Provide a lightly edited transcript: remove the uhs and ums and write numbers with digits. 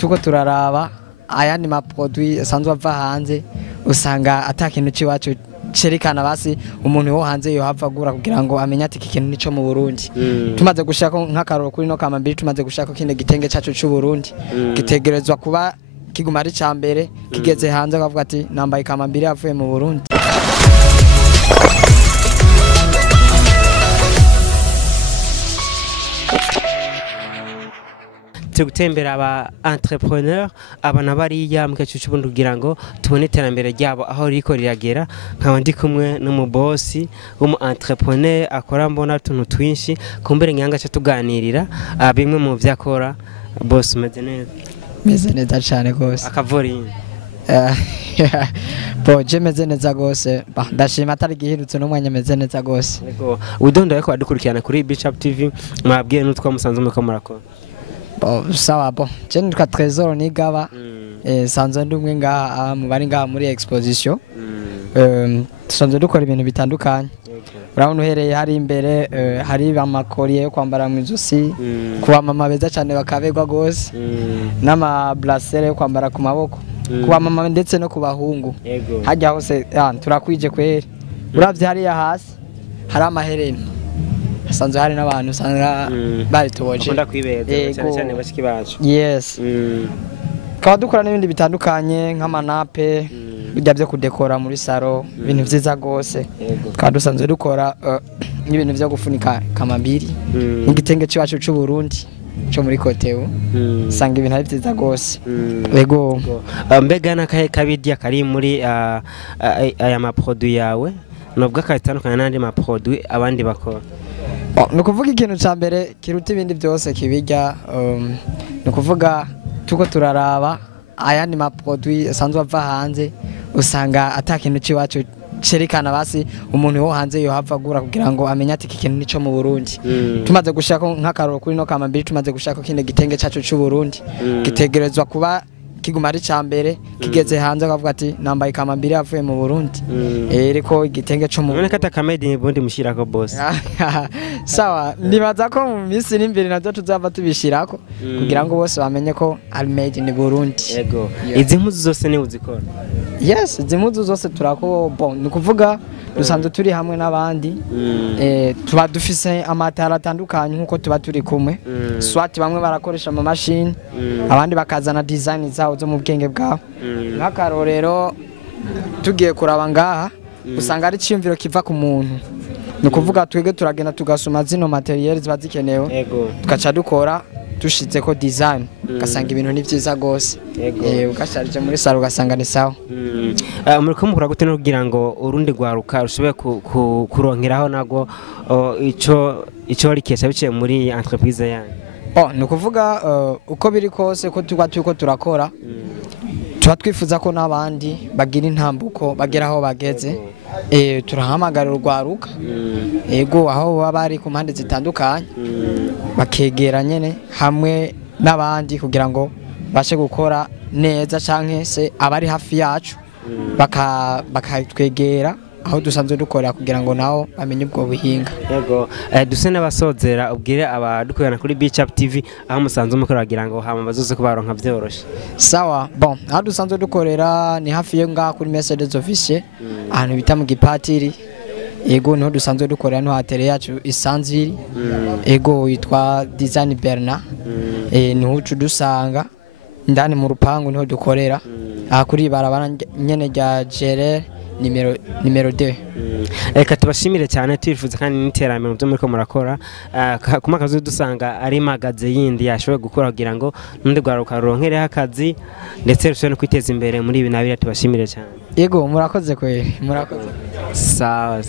tuko turaraba ayandi ma produit asanzwe ava hanze usanga atakintu ciwacu cerekana basi umuntu wo hanze yo hava gura kugira ngo amenye ati ikintu nico mu Burundi. Tumaze gushaka nk'akaroro kuri no kamambiri tumaze gushaka kinde gitenge cacu c'u Burundi gitegerezwa kuba kiguma ari cambere kigeze hanze akavuga ati nambaye kamambiri avuye mu Burundi. Gutembera aba entrepreneur abana bariya mu cyacu cy'ubundi kugira ngo tubone iterambere ryabo aho riko riragera nkaba ndi kumwe n'umubosi w'umu entrepreneur akora mbona tuntu twinshi kumbere nyanga cyo tuganirira bimwe mu vyakora. Boss meze neza cyane gose akavori je meze neza gose ndashima atari gihirutse n'umwanya meze neza gose. Yego widondo yako adukurikirana kuri O BE CHAP TV mwabwiye n'utwa musanze muko murakora. Sawa bo je nitwa Trésor nigaba sanzwe ndumwe ngaha mu bari ngaha muri exposition sanzwe dukora ibintu bitandukanye. Urabona uhereye hari imbere hari amakoriye yo kwambara mu izosi kuba mama beza cyane bakabegwa gose n'ama bracelet yo kwambara ku maboko kuba mama ndetse no kubahungu hajya hose turakwije kweri. Uravye hari ya hasi hari amahereni sanzwe hari n'abantu usanga bari tuboje bakunda kwibeza cyane cyane bashiki bacu. Yes kwa dukora n'ibindi bitandukanye nk'amanape bijya byo kudekora muri saro ibintu vyiza gose. Kwa dusanzwe dukora n'ibintu byo gufunika kamambiri n'igitenge cyacu c'u Burundi cyo muri Kotebu sanga ibintu ari vyiza gose. Yego mbega nakahe kabirya kari muri aya ma produit yawe nubwo akatandukana n'andi ma produit abandi bakora? Nukuvuga ikintu ca mbere kiruta ibindi byose kibijya nukuvuga tuko turaraba ayandi ma produit asanzwe ava hanze usanga atakintu ciwacu cerekana basi umuntu wo hanze yo hava gura kugira ngo amenye ati ikintu nico mu Burundi. Tumaze gushaka nk'akaroro kuri no kamambiri tumaze gushaka kinde gitenge cacu c'u Burundi gitegerezwa kuba kiguma ari cambere kigeze hanze akavuga ati nambaye kamambiri avuye mu Burundi. Eriko igitenge cyo mu Burundi kata kamedi ni bundi mushirako boss. Sawa nibaza ko mu minsi n'imbere nazo tuzava tubishirako kugira ngo bose bamenye ko ari made in Burundi. Yego izi mpuzu zose ni uzikora? Yes izi mpuzu zose turako bon nukuvuga dusanzwe turi hamwe n'abandi tuba dufise amatara atandukanye nkuko tuba turi kumwe swati bamwe barakoresha ama machine abandi bakazana design zawo zo mu bwenge bwabo. Nk'akarorero tugiye kuraba ngaha usanga ari cyimviro kiva ku muntu nukuvuga twege turagenda tugasoma zino materiel ziba zikenewe tukaca dukora tushitse ko design gasanga ibintu ni vyiza gose. Ugasharije muri saro gasanga ni sawa. Muriko mukora gute no kugira ngo urundi gwaruka rushobe kuronkeraho nago ico rikesha biciye muri entreprise yanyu? Nukuvuga uko biri kose ko tuko turakora tuba twifuza ko n'abandi bagira intambuko bageraho bageze. Turahamagarira urwaruka yego aho baba bari ku mpande zitandukanye bakegera nyene hamwe n'abandi kugira ngo bashe gukora neza canke se abari hafi yacu bakatwegera aho dusanzwe dukorera kugira ngo naho bamenye ubwo buhinga. Yego duse n'abasozera ubwire abadukorana kuri O BE CHAP TV aho musanzwe mukora kugira ngo hama bazoze kubaronka byoroshe. Sawa bon aho dusanzwe dukorera ni hafi yo ngaha kuri Mercedes officier ahantu bita mu Gipatiri. Yego niho dusanzwe dukorera no hatere yacu isanzwe yego yitwa Design Berna niho ucu dusanga ndani mu rupangu niho dukorera kuri barabara nyene rya Gerere nimero 2. Reka tubashimire cyane twifuza kandi n'iterambere byo muri ko murakora kuma kazi dusanga ari magaze yindi yashoboye gukora kugira ngo nundi gwaruka ronkere akazi ndetse rushobora no kwiteza imbere muri ibi nabira tubashimire cyane. Yego murakoze kweri murakoze. Sawa.